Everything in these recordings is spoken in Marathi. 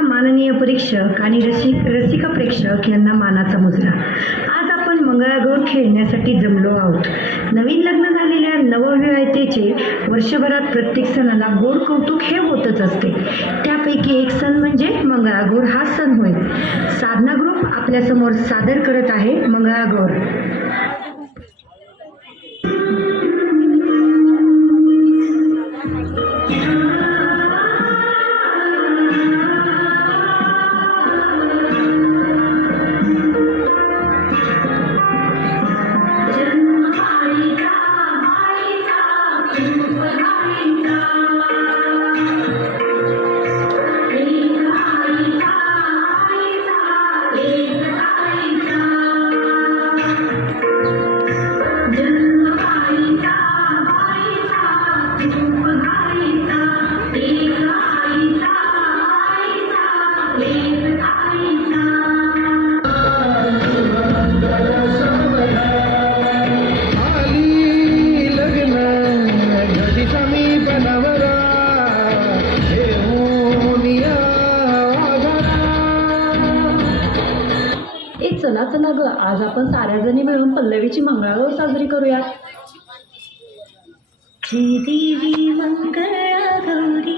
माननीय परीक्षक आणि रसिका प्रेक्षक यांना मानाचा मुजरा. आज आपण मंगळागौर खेळण्यासाठी जमलो आहोत. नवीन लग्न झालेल्या नवविवाहितेचे वर्षभरात प्रत्येक सणाला गोड कौतुक हे होतच असते. त्यापैकी एक सण म्हणजे मंगळागौर हा सण होय. साधना ग्रुप आपल्यासमोर सादर करत आहे मंगळागौर. चला चला ग, आज आपण साऱ्या जणी मिळून पल्लवीची मंगळागौर साजरी करूया. देवी मंगळागौरी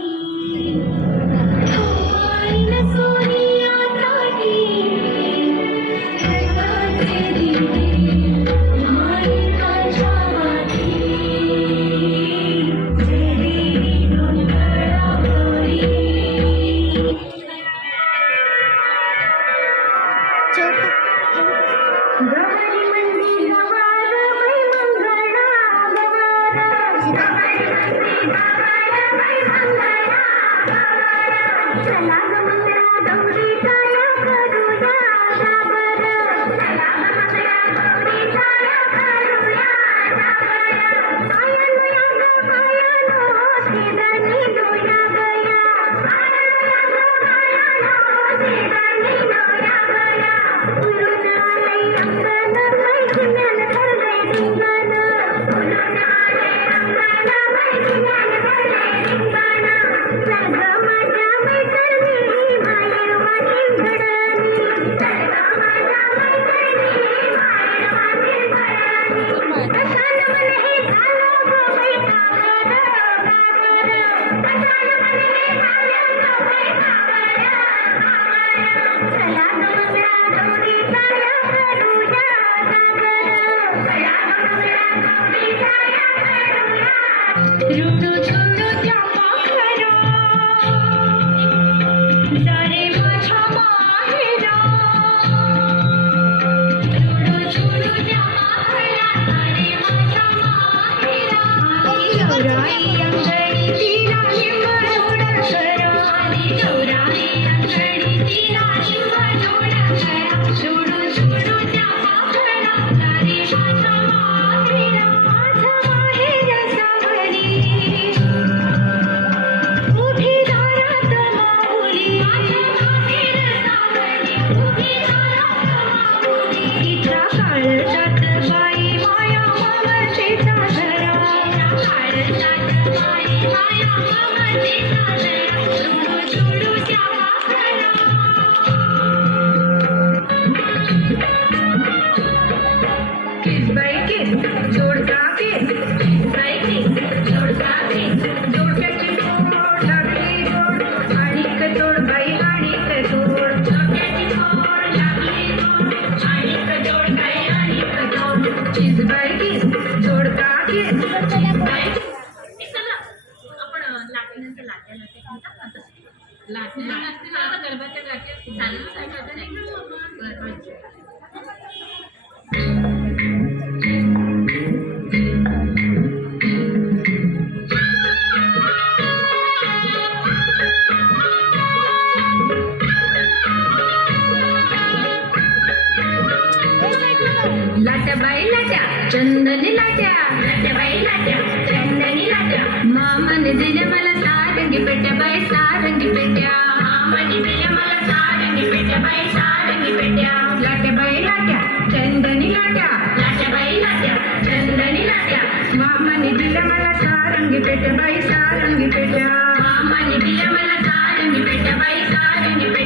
चंदनी लाट्या, लाट्याबाई लाट्या, चंदनी लाट्या. मामाने दिल्या मला सारंगी पेट्या बाई, सारंगी पेट्या. मामाने दिल्या मला सारंगी पेट्या बाई, सारंगी पेट्या. लाट्याबाई लाट्या, चंदनी लाट्या, लाट्याबाई लाट्या, चंदनी लाट्या. मामाने दिल्या मला सारंगी पेट्या बाई, सारंगी पेट्या. मामाने दिल्या मला सारंगी पेट्या बाई, सारंगी पेट्या.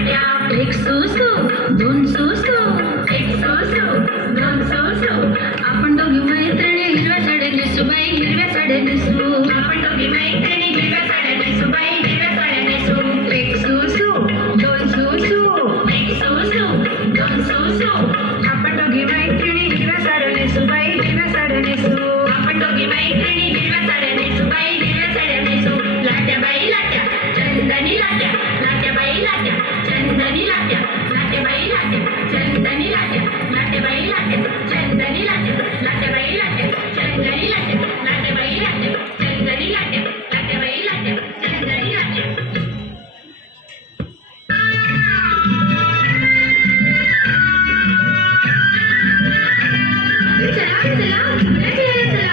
बाई हिरव्या साड्या नेसू आपण दोघी मैत्रिणी हिरव्या साड्या नेसू बाई हिरव्या साड्या नेसू एक सुसू दोन सुसू एक सुसू दोन सुसू आपण दोघी मैत्रिणी हिरव्या साड्या नेसू बाई हिरव्या साड्या नेसू आपण दोघी मैत्रिणी हिरव्या साड्या नेसू बाई हिरव्या साड्या नेसू लाट्या बाई लाट्या चंदनी लाट्या लाट्या बाई लाट्या चंदनी लाट्या लाट्या बाई लाट्या चंदनी लाट्या लाट्या बाई लाट्या चंदनी लाट्या लाट्या बाई लाट्या चंदनी लाट्या लाट्या बाई लाट्या चंदनी लाट्या लाट्या बाई लाट्या चंदनी लाट्या चला चला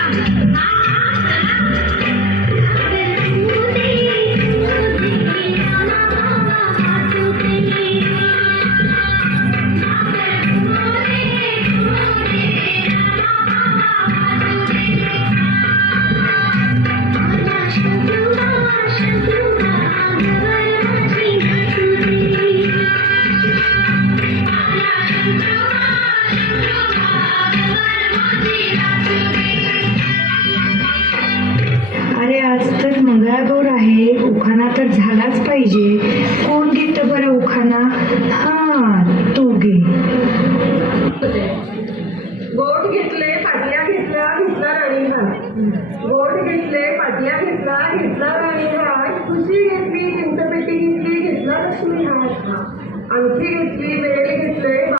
अरे आज तर मंगळागौर आहे, उखाणा तर झालाच पाहिजे. कोण घेतं बरं उखाणा? हा तू घे. गोड घेतले पाटल्या घेतल्या घेतला राणीहार गोड घेतले पाटल्या घेतला घेतला राणीहार खुशी घेतली चिंचपेटी घेतली घेतला लक्ष्मीहार अंगठी घेतली वेळ